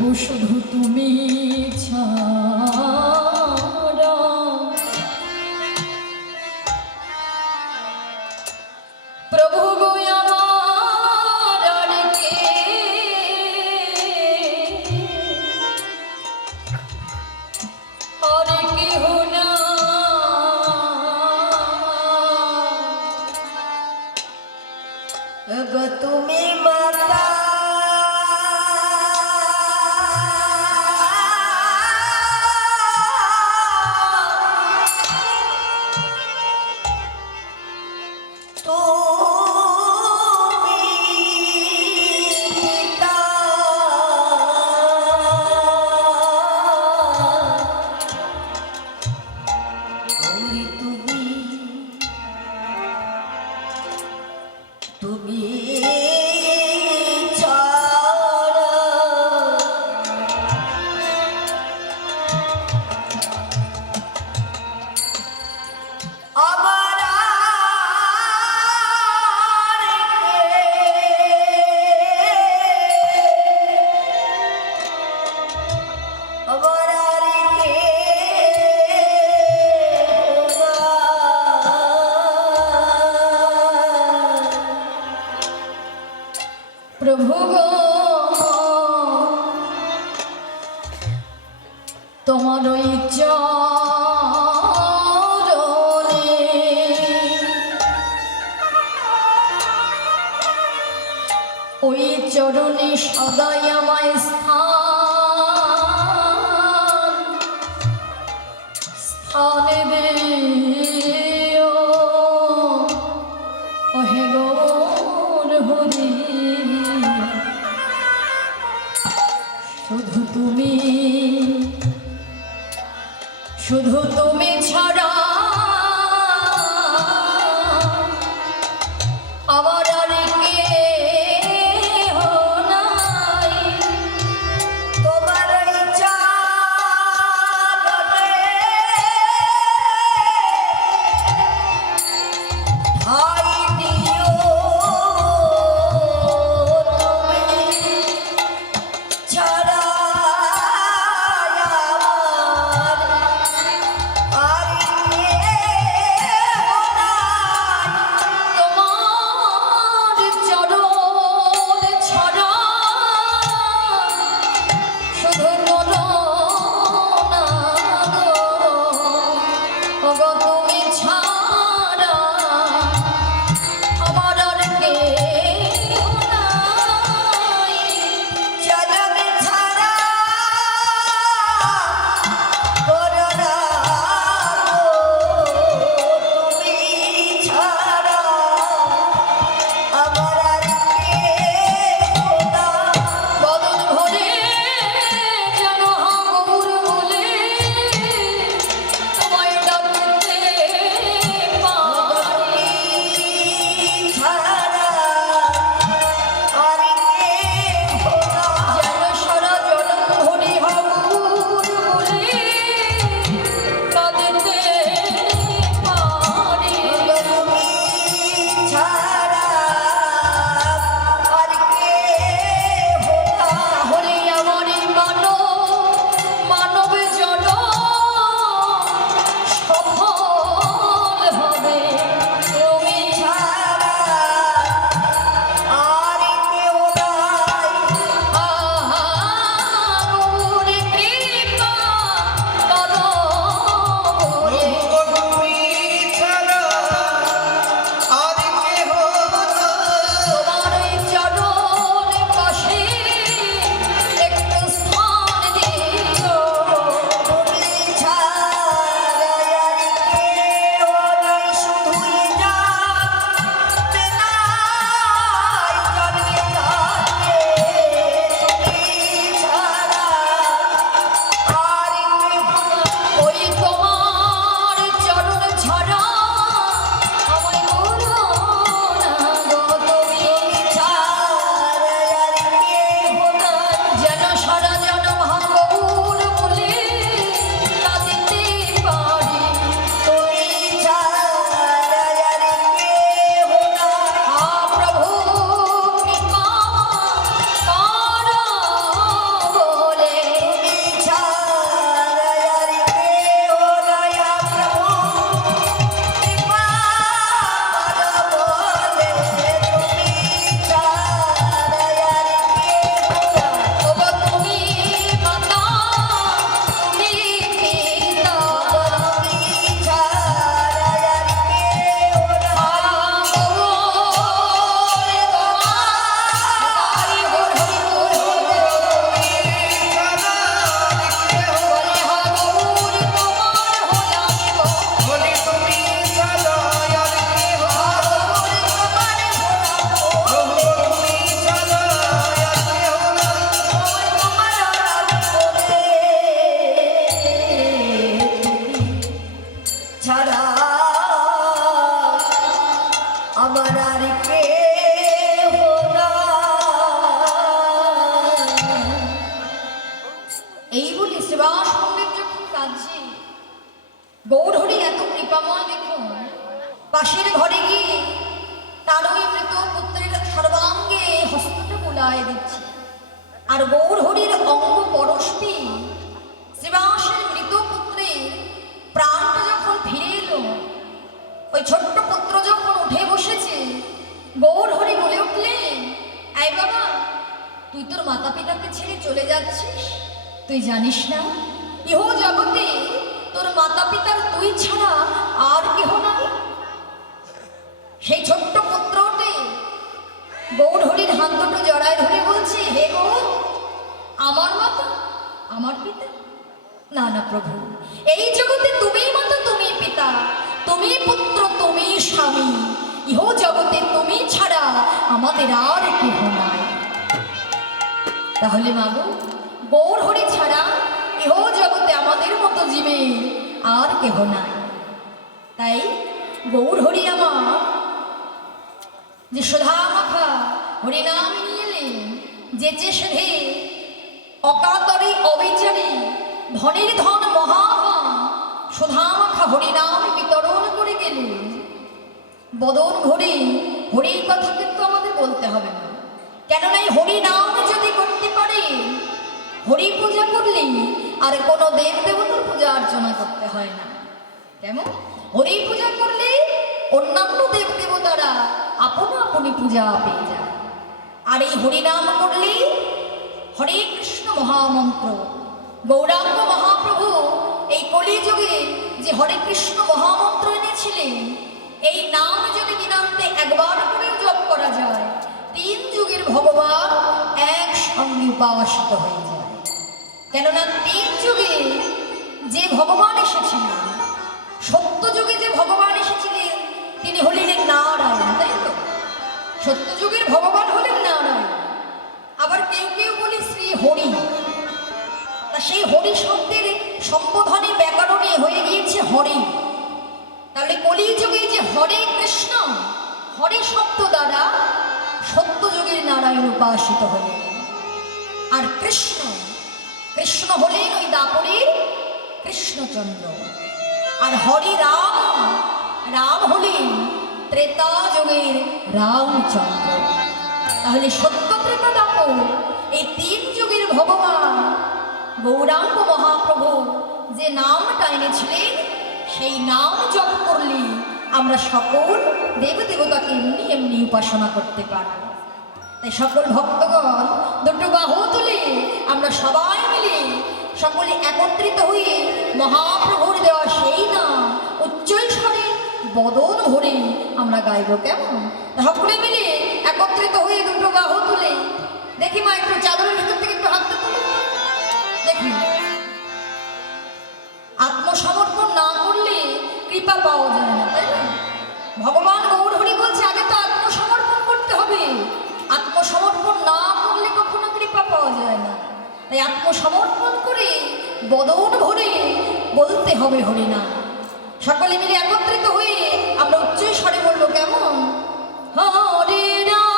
শুধু তুমি ছাড়া প্রভু গো আমার আর কে আর কেহ না গো তুমি মাতা তুমি ছাড়া আমার আর কে আমার আর কে প্রভু গো তোমার ওই চরণে ওই চরণে সদাই আমায় স্থানে দিও ওহে গৌর হরি শুধু তুমি ছাড়া আমার আর কেহ নাই তোমার চরণে ঠাই দিও তুমি ছাড়া আর শ্রীবাস পণ্ডিত যখন কাঁদছে, গৌরহরি এত কৃপাময় দেখুন, পাশের ঘরে গিয়ে তার ওই মৃত পুত্রের সর্বাঙ্গে হস্তটা বুলায় দিচ্ছে। আর গৌরহরির অঙ্গ পরশপি শ্রীবাসের মৃত পুত্রের প্রাণটা যখন ফিরে এলো, ওই ছোট্ট পুত্র যখন উঠে বসেছে, গৌরহরি বলে উঠলেন, এই বাবা, তুই তোর মাতা পিতাকে ছেড়ে চলে যাচ্ছিস? তুই জানিস না ইহ জগতে তোর মাতা পিতার তুই ছাড়া আর কেহ নাই? সেই ছোট্ট পুত্রটি গৌরহরির হাত দুটো জড়ায় ধরে বলছে, হে গৌর, আমার মাতা, আমার পিতা? না না প্রভু, এই জগতে তুমিই মাতা, তুমি পিতা, তুমি পুত্র, তুমি স্বামী, ইহ জগতে তুমি ছাড়া আমাদের আর কেহ নাই। তাহলে মাগো, গৌরহরি ছাড়া ইহ জগতে আমাদের মতো জীবে আর কেহ নাই। তাই গৌরহরি আমার যে সুধা মাখা হরিনাম নিয়ে এলেন, যেচে সেধে অকাতরে অবিচারে ধনের ধন মহাধন সুধা মাখা হরিনাম বিতরণ করে গেলেন। বদন ঘরে হরির কথা কিন্তু আমাদের বলতে হবে না, কেননা এই হরিনাম যদি করতে পারে, হরি পূজা করলে আর কোনো দেব দেবতার পূজা অর্চনা করতে হয় না। কেমন? হরি পূজা করলে অন্যান্য দেব দেবতারা আপনা আপনি পূজা পেয়ে যায়। আর এই হরিনাম করলে হরে কৃষ্ণ মহামন্ত্র, গৌরাঙ্গ মহাপ্রভু এই কলিযুগে যে হরে কৃষ্ণ মহামন্ত্র এনেছিলেন, এই নাম যদি দিনান্তে একবার করেও জপ করা যায়, 3 যুগের ভগবান একসঙ্গে উপাসিত হয়ে যায়। কেননা 3 যুগে যে ভগবান এসেছিলেন, সত্য যুগে যে ভগবান এসেছিলেন, তিনি হলেন নারায়ণ, তাই তো? সত্য যুগের ভগবান হলেন নারায়ণ। আবার কেউ কেউ বলে শ্রী হরি, তা সেই হরি শব্দের সম্বোধনে ব্যাকরণে হয়ে গিয়েছে হরি। তাহলে কলিযুগে যে হরে কৃষ্ণ, হরে শব্দ দ্বারা সত্য যুগের নারায়ণ উপাসিত হলেন। আর কৃষ্ণ, কৃষ্ণ হলেন ওই দাপরের কৃষ্ণচন্দ্র। আর হরি রাম, রাম হলেন ত্রেতা যুগের রামচন্দ্র। তাহলে সত্য ত্রেতা দাপর এই 3 যুগের ভগবান গৌরাঙ্গ মহাপ্রভু যে নামটা এনেছিলেন, সেই নাম জপ করলে আমরা সকল দেবদেবতাকে এমনি এমনি উপাসনা করতে পারব। তাই সকল ভক্তগণ দুটো বাহু তুলে আমরা সবাই মিলে সকলে একত্রিত হয়ে মহাপ্রভুর দেওয়া সেই নাম উচ্চৈঃস্বরে বদন ভরে আমরা গাইব। কেমন? সকলে মিলে একত্রিত হয়ে দুটো বাহু তুলে দেখি মা, একটু চাদরের ভিতর থেকে একটু হাতটা তুলে দেখি। আত্মসমর্পণ না করলে কৃপা পাওয়া যায় না, তাই না? ভগবান গৌরহরি বলছে আগে তো আত্মসমর্পণ করতে হবে, আত্মসমর্পণ না করলে কখনো কৃপা পাওয়া যায় না। তাই আত্মসমর্পণ করে বদন ভরে বলতে হবে হরিনাম। সকলে মিলে একত্রিত হয়ে আমরা উচ্চ স্বরে বলবো। কেমন? হরে রাম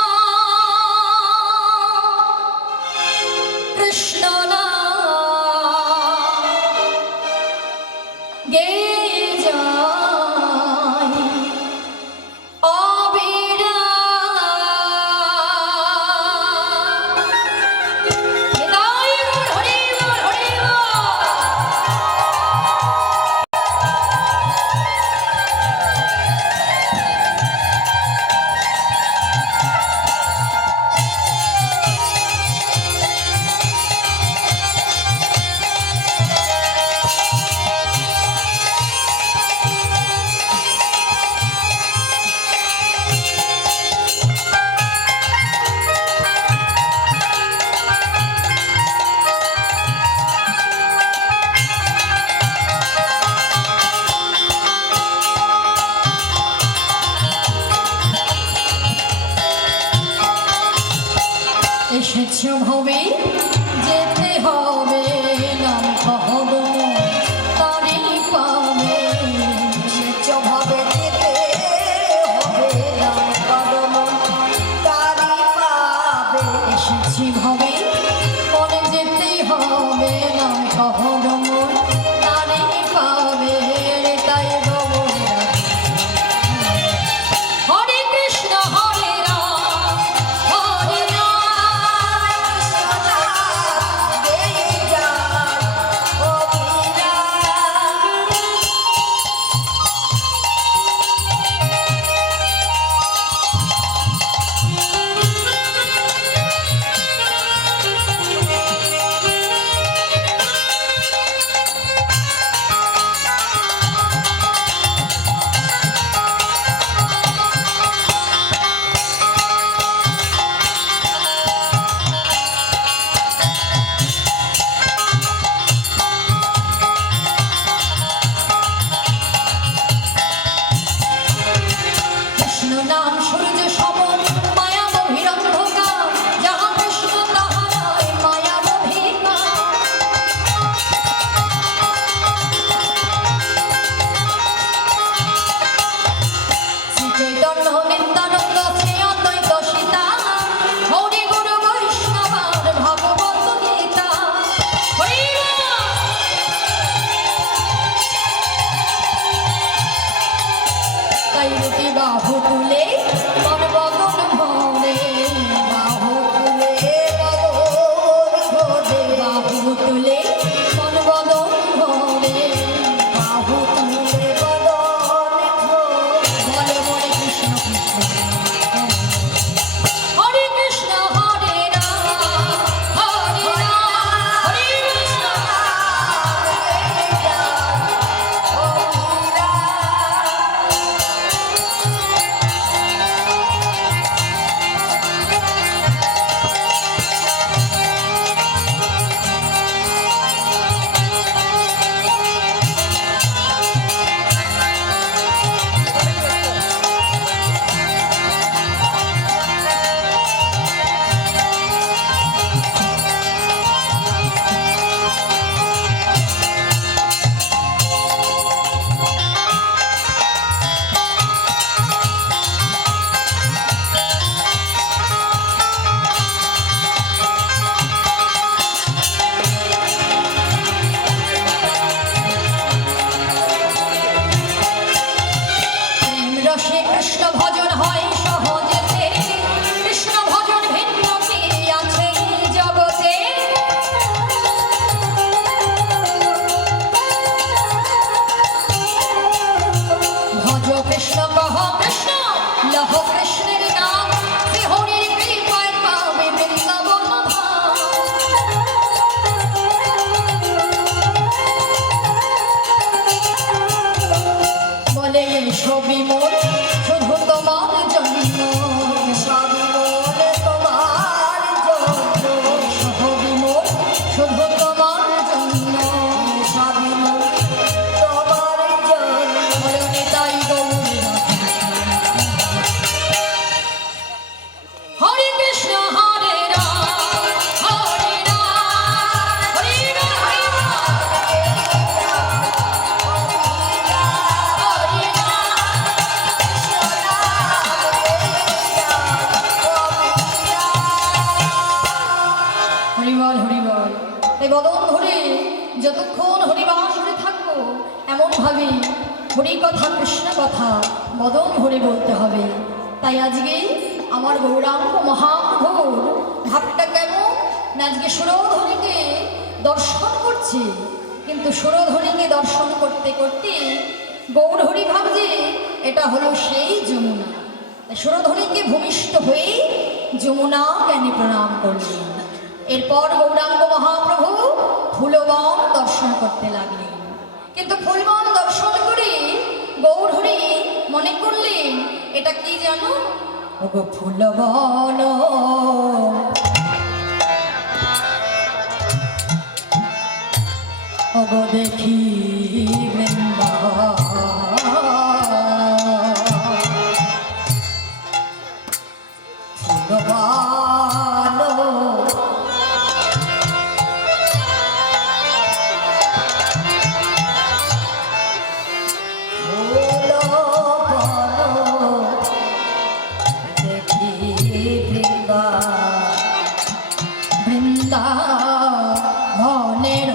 কৃষ্ণ নাম গে গহন মন নারী পাবে তাই গৌরেরা হরে কৃষ্ণ হরে রাম হরে কৃষ্ণ নাম সূর্য সম মায়া মোহির অন্ধকার যাহা কৃষ্ণ তাহারাই মায়া মোহিকা শ্রী চৈতন্য নিত্যানন্দ শ্রী অদ্বৈত সীতা হরি গুরু বৈষ্ণবার ভাগবত গীতা হরি রাম। তাই রুটি বাহু তুলে মন বদন ভরে বাহু তুলে বাহু তুলে মন বদন ভরে বাহু তুলে বলে বলে কৃষ্ণ কৃষ্ণ হরে কৃষ্ণ হরে রাম হরে রাম হরে কৃষ্ণ প্রেম রসে কৃষ্ণ ভজন হয় সহজেতে কৃষ্ণ ভজন ভিন্ন কি আছে এই জগতে ভজ কৃষ্ণ কহ কৃষ্ণ লহ কৃষ্ণের নাম শ্রী হরির কৃপায় পাবে বৃন্দাবন ধাম বলে সবই মোর শুধু তোমার জন্য সবই মোর শুধু তোমার জন্য বলে নিতাই গৌরীরা হরে কৃষ্ণ হরে রাম হরে রাম হরে রাম হরে হরিবল হরিবল এই বদন ধরে যতক্ষণ হরিবাসরে থাকবো এমন ভাবে হরি কথা কৃষ্ণ কথা বদন ধরে বলতে হবে। তাই আজকে আমার গৌরাঙ্গ মহাপ্রভুর ভাবটা কেমন না আজকে সুরধনীকে দর্শন করছে, কিন্তু সুরধনীকে দর্শন করতে করতে গৌরহরি ভাবছে এটা হলো সেই যমুনা। সুরধনীকে ভূমিষ্ঠ হয়ে যমুনা জ্ঞানে প্রণাম করলেন। এরপর গৌরাঙ্গ মহাপ্রভু ফুলবন দর্শন করতে লাগলেন, কিন্তু ফুলবন দর্শন করে গৌরহরি মনে করলেন এটা কি জানো, ওগো ফুলবন ওগো দেখি বৃন্দাবন বৃন্দাবনের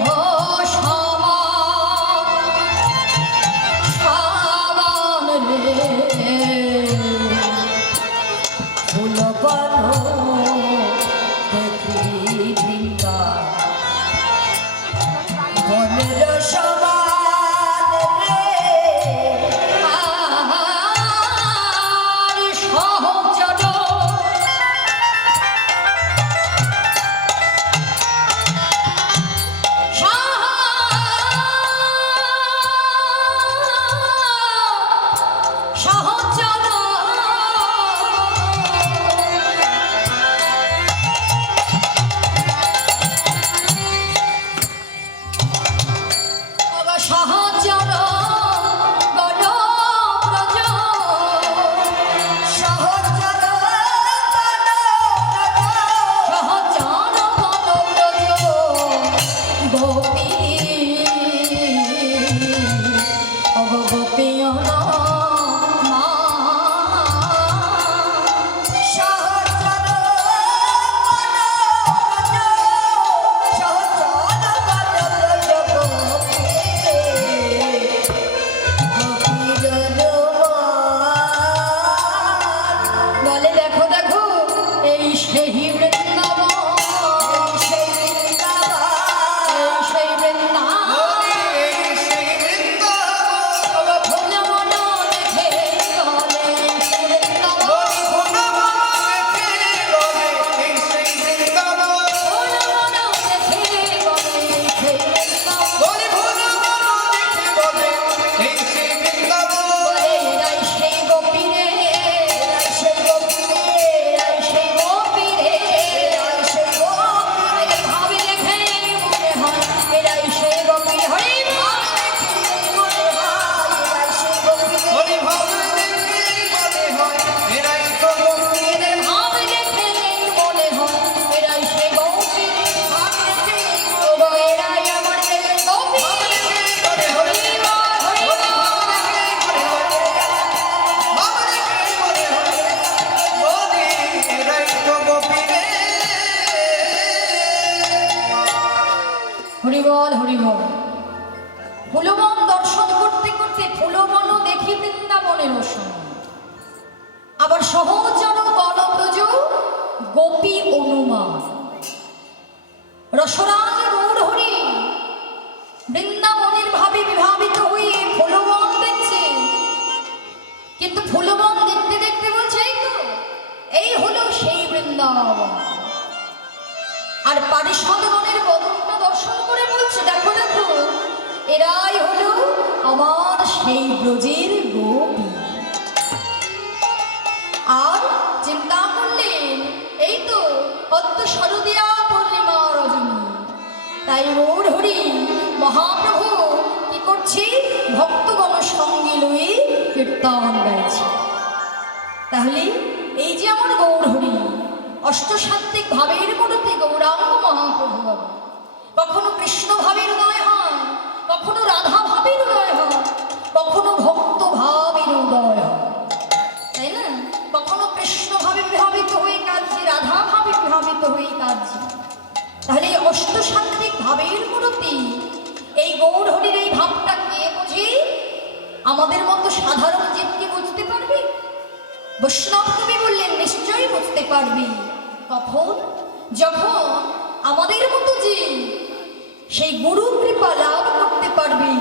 গোপী ওগো গোপী মা সহচর সহচর বনব্রজ বলে দেখো দেখো এই সেই বৃন্দাবন এই সেই বৃন্দাবন ফুল মন দেখে বলে সেই বৃন্দাবন ফুল মন দেখে বলে সেই বৃন্দাবন বলে এরাই সেই গোপী রে এরাই সেই গোপী রে ভাবে দেখে মনে হয় এরাই সেই গোপী হরি এদের ভাবে দেখে মনে হয় এরাই সেই গোপী ওগো এরাই আমার সেই গোপী হরি হরিবল হরিবল ফুলবন দর্শন করতে করতে ফুলবন দেখি বৃন্দাবনের সময় আবার সহচর বনব্রজ গোপী অনুমান রসরাজ গৌর হরি বৃন্দাবনের ভাবে বিভাবিত হয়ে ফুলবন দেখছে কিন্তু ফুলবন দেখতে দেখতে বলছে এই হলো সেই বৃন্দাবন আর পারিষদগণের বদনটা দর্শন করে বলছে দেখো দেখো এরাই হলো আমার সেই ব্রজের গোপী আর চিন্তা করলেন এই তো অদ্য শারদিয়া পূর্ণিমা রজনী তাই গৌর হরি মহাপ্রভু কি করছি ভক্তগণ সঙ্গে লয়ে কীর্তন গাইছে তাহলে এই যে আমার গৌর হরি অষ্টসাত্ত্বিক ভাবের মূর্তি গৌরাঙ্গ মহাপ্রভু কখনো কৃষ্ণ ভাবের উদয় হয় কখনো রাধা ভাবের উদয় হয় কখনো ভক্ত ভাবের উদয় হয় তাই না কখনো কৃষ্ণ ভাবে বিভাবিত হয়ে কাঁদছে রাধা ভাবে বিভাবিত হয়ে কাঁদছে তাহলে এই অষ্টসাত্ত্বিক ভাবের মূর্তি এই গৌর হরির এই ভাবটা কে বুঝি আমাদের মতো সাধারণ জীবকে বুঝতে পারবে বৈষ্ণব কবি বললেন নিশ্চয়ই বুঝতে পারবি কখন যখন আমাদের মতো জীব সেই গুরু কৃপা লাভ করতে পারবি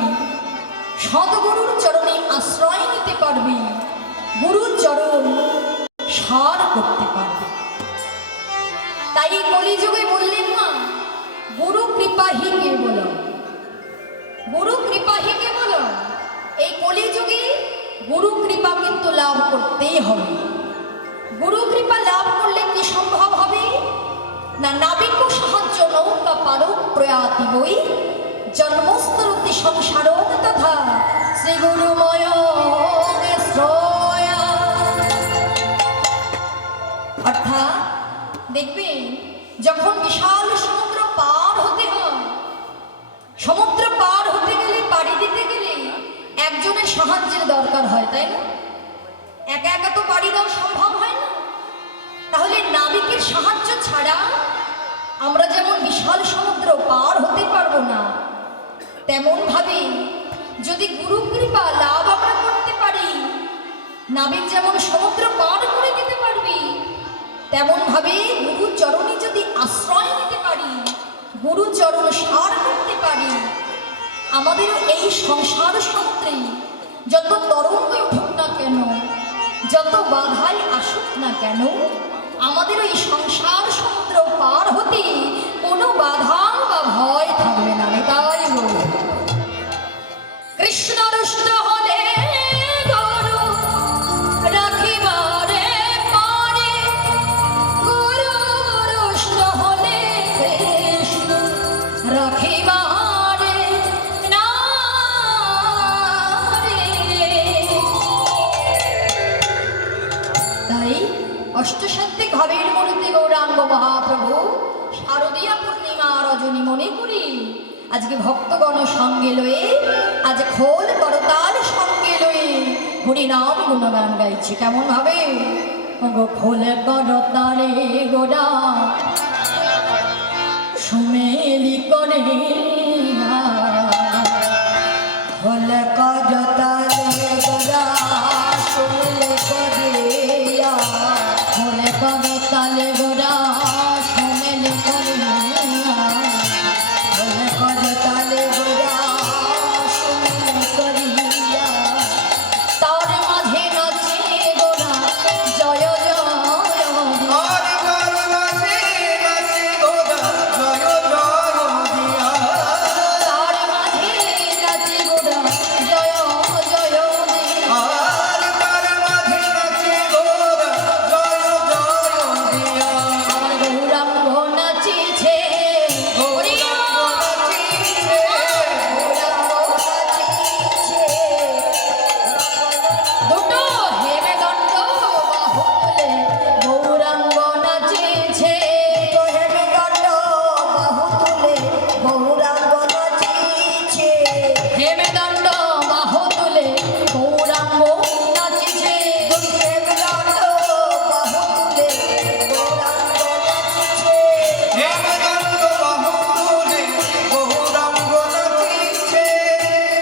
সদ্গুরুর চরণে আশ্রয় নিতে পারবি গুরুর চরণ সার করতে পারবি তাই কলিযুগে বললেন না গুরু কৃপা হি কেবল গুরু কৃপা হি কেবল এই কলিযুগে গুরু কৃপা কিন্তু লাভ করতেই হবে গুরু কৃপা লাভ করলে কি সম্ভব হবে না নাবিক সাহায্য নৌকা পারক প্রয়াতি বই জন্মস্তরতি সংসার তথা শ্রী গুরুময় অর্থাৎ দেখবেন যখন বিশাল সমুদ্র পার হতে হয় সমুদ্র পার হতে গেলে পাড়ি দিতে গেলে একজনের সাহায্যের দরকার হয় তাই না একা একা তো পাড়ি দেওয়া সম্ভব হয় না তাহলে নাবিকের সাহায্য ছাড়া আমরা যেমন বিশাল সমুদ্র পার হতে পারবো না তেমন ভাবে যদি গুরু কৃপা লাভ আমরা করতে পারি নাবিক যেমন সমুদ্র পার করে দিতে পারবি তেমন ভাবে গুরু চরণে যদি আশ্রয় নিতে পারি গুরু চরণ সার করতে পারি আমাদের এই সংসার সমুদ্রে যত তরঙ্গ উঠুক না কেন যত বাধাই আসুক না কেন আমাদের এই সংসার সমুদ্র পার হতে কোনো বাধা বা ভয় থাকবে না তাই বলব কৃষ্ণ রুষ্ট হলে গরু রাখিবারে পারে গুরু রুষ্ট হলে কৃষ্ণ রাখিবারে না তাই অষ্টসাত্ত্বিক ভাবের মূর্তি গৌরাঙ্গ মহাপ্রভু শারদীয়া পূর্ণিমা রজনী মনে করি আজকে ভক্তগণ সঙ্গে লয়ে আজ খোল করতাল সঙ্গে লয়ে হরিনাম গুণগান গাইছে কেমন ভাবে গো খোল করতালে গোড়া সুমেলি করে খোল করতালে গোড়া সুমেলি করিয়া খোল করতালে গোড়া সুমেলি করিয়া খোল করতালে গোড়া সুমেলি করিয়া তার মাঝে নাচে গোড়া জয় জয় তার মাঝে নাচে গোড়া জয় জয় আমার গৌরাঙ্গ নাচিছে দুটো হেমে দণ্ড বাহুলে গৌরাঙ্গ নাচিছে হেমে দণ্ড বাহু তুলে গৌরাঙ্গ নাচিছে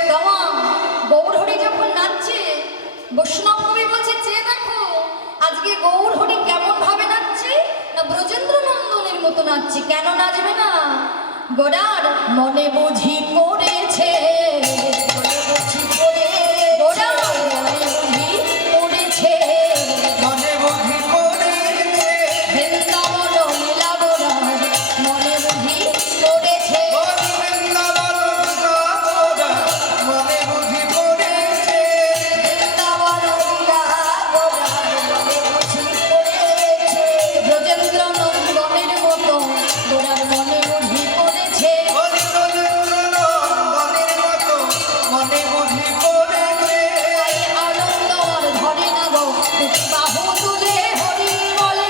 তোমা গৌরহরি যখন নাচছে বৈষ্ণব কবি বলছে চেয়ে দেখো আজকে গৌরহরি কেমন ভাবে নাচছে না ব্রজেন্দ্র নন্দনের মতো নাচছে কেন নাচবে না গোড়ার মনে বুঝি পড়েছে গোড়ার মনে বুঝি পড়েছে বৃন্দাবন লীলা গোড়ার মনে বুঝি পড়েছে ব্রজেন্দ্র নন্দনের মতো গোড়ার মনে বুঝি পড়েছে তাই আনন্দ আর ধরে না গো দুটি বাহু তুলে হরি বলে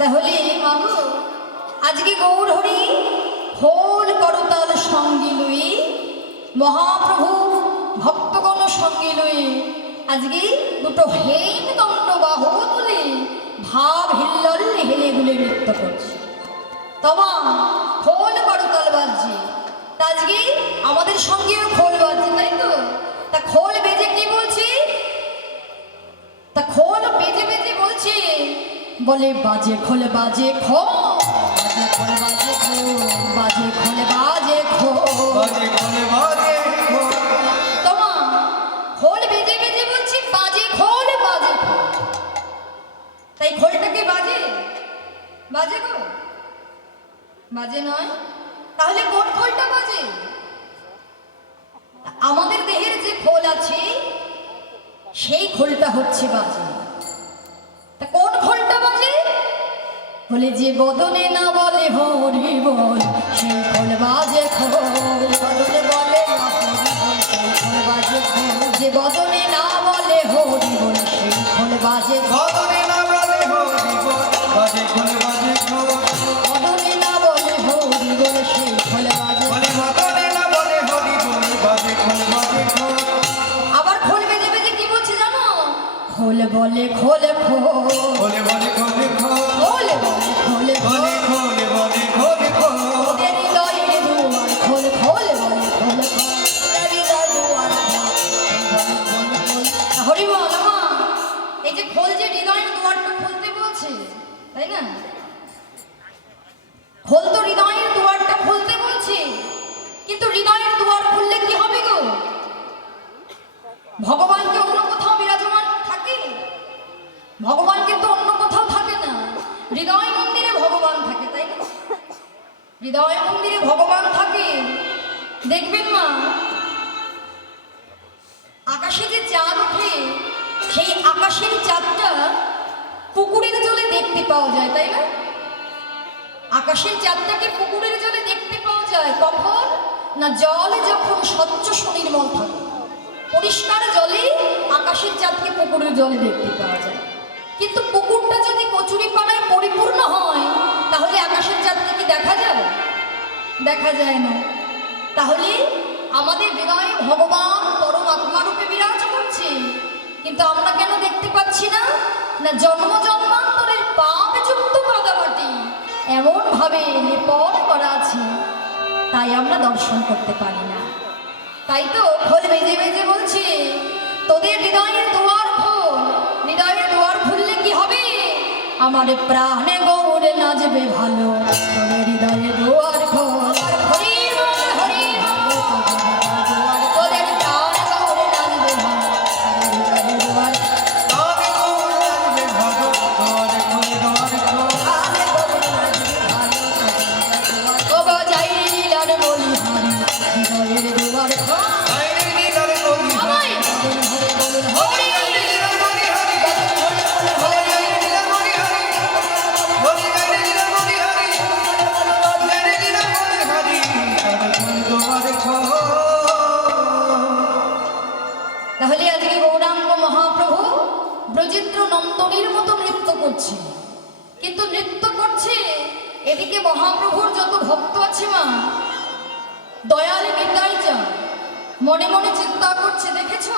তাহলে মাগো আজকে গৌরহরি খোল করতাল সঙ্গে লই মহাপ্রভু ভক্তগণ সঙ্গে লই আজকে দুটো হেম দণ্ড বাহু তুলে ভাব হিল্লল হেলে গুলে নৃত্য করছে তোমা খোল করতাল বাজছে তা আজকে আমাদের সঙ্গেও খোল বাজছে তাই তো তা খোল বেজে কি বলছি তা খোল বেজে বেজে বলছে বলে বাজে খোল বাজে খো বাজে খোল বাজে খো তোমা খোল বেজে বেজে বলছি বাজে খোল বাজে খো তাই খোলটা কি বাজে বাজে গো বাজে নয় তাহলে কোন খোলটা বাজে আমাদের দেহের যে খোল আছে সেই খোলটা হচ্ছে বাজে তা কোন খোলটা বাজে বলে যে বদনে না বলে হরি বল সেই খোল বাজে খোল বদনে বলে না হরি বল সেই খোল বাজে খোল যে বদনে না বলে হরি বল সেই খোল বাজে খোল বদনে না বলে হরি বল সেই খোল বাজে আবার খোল বেজে বেজে কি বলছে জানো খোল বলে খোল খোল খোল বলে খোল খোল ওদের হৃদয়ের দুয়ার খোল খোল বলে খোল হরি বল মা এই যে খোল যে হৃদয়ের দুয়ারটা খুলতে বলছে তাই না খোল তো হৃদয়ের দুয়ারটা খুলতে বলছে কিন্তু হৃদয়ের দুয়ার খুললে কি হবে গো ভগবানকে অন্য কোথাও বিরাজমান থাকে ভগবান কিন্তু অন্য কোথাও থাকে না হৃদয় মন্দিরে ভগবান থাকে তাই না হৃদয় মন্দিরে ভগবান থাকে দেখবেন মা আকাশে যে চাঁদ ওঠে সেই আকাশের চাঁদটা পুকুরের জলে দেখতে পাওয়া যায় তাই না আকাশের চাঁদটাকে পুকুরের জলে দেখতে পাওয়া যায় কখন না জল যখন স্বচ্ছ সুনির্মল থাকে পুকুরের জল দেখতে পাওয়া যায়, কিন্তু পুকুরটা যদি কচুরিপানায় পরিপূর্ণ হয় তাহলে আকাশের চাঁদকে কি দেখা যায়? দেখা যায় না। তাহলে আমাদের হৃদয়ে ভগবান পরমাত্মা রূপে বিরাজ করছে, কিন্তু আমরা কেন দেখতে পাচ্ছি না? না জন্ম জন্মান্তরের পাপযুক্ত কাদামাটি এমন ভাবে লেপন করা আছে, তাই আমরা দর্শন করতে পারি না। তাই তো খোল বেজে বেজে বলছে, তোদের হৃদয়ের দুয়ার খোল। হৃদয়ের দুয়ার খুললে কি হবে? আমার প্রাণে গৌরে নাচবে ভালো, তোদের হৃদয়ের দুয়ার খোল। হরি বল, হরি বল। তোদের প্রাণে গৌরে নাচবে ভালো, তোদের হৃদয়ের দুয়ার খোল। প্রাণে গৌরে নাচবে ভালো, ও গো যাই লীলার বলি হরি, হৃদয়ের দুয়ার খোল। আমায় বলুন হরি বলুন হরি, তাহলে আজকে গৌরাঙ্গ মহাপ্রভু ব্রজেন্দ্র নন্দনীর মতো নৃত্য করছে, কিন্তু নৃত্য করছে এদিকে মহাপ্রভুর যত ভক্ত আছে মা, দয়ালে নিতাই চান মনে মনে চিন্তা করছে। দেখেছো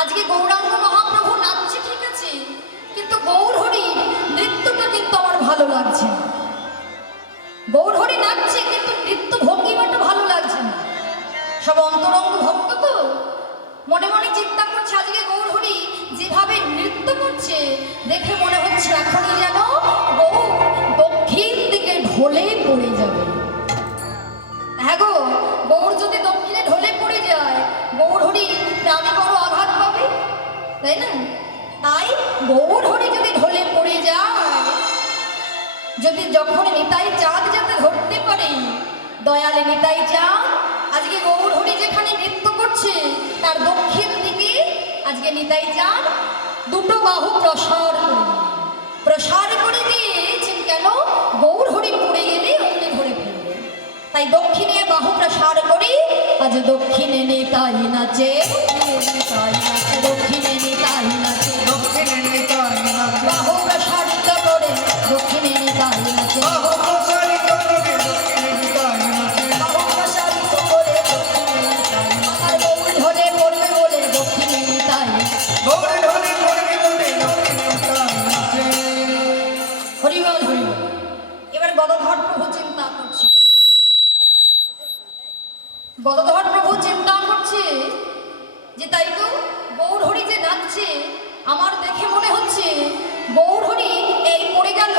আজকে গৌরাঙ্গ মহাপ্রভু নাচছে ঠিক আছে, কিন্তু গৌরহরির নৃত্যটা কিন্তু আমার ভালো লাগছে না। গৌরহরি নাচছে কিন্তু নৃত্য ভঙ্গিমাটা ভালো লাগছে না। সব অন্তরঙ্গ ভক্ত তো মনে মনে চিন্তা করছে, আজকে গৌরহরি যেভাবে নৃত্য করছে দেখে মনে হচ্ছে এখনই যেন গৌর দক্ষিণ দিকে ঢলে পড়ে যাবে। হ্যাঁ গো, গৌর যদি দক্ষিণে ঢলে পড়ে যায় গৌরহরি প্রাণে বড় আঘাত পাবে, তাই না? তাই গৌরহরি যদি ঢলে পড়ে যায়, যদি যখন নিতাই চাঁদ যাতে ধরতে পারে, দয়ালে নিতাই চাঁদ আজকে গৌরহরি যেখানে নৃত্য করছে তার দক্ষিণ দিকে আজকে নিতাই চাঁদ দুটো বাহু প্রসার করে দিয়েছেন। কেন? গৌরহরি পড়ে গেলে অমনি ধরে ফেলবে। তাই দক্ষিণে বাহু প্রসার করে আজ দক্ষিণে নিতাই নাচে, দক্ষিণে নিতাই নাচে, বাহু প্রসারিত করে দক্ষিণে নিতাই নাচে, বাহু প্রসারিত করে দক্ষিণে নিতাই। আমার গৌর ঢলে পড়বে বলে দক্ষিণে নিতাই। হরিবল হরিবল। এবার গদাধর প্রভু চিন্তা করছে, গদাধর প্রভু চিন্তা করছে যে তাই তো গৌরহরি যে নাচছে, আমার দেখে মনে হচ্ছে গৌরহরি এই পড়ে গেল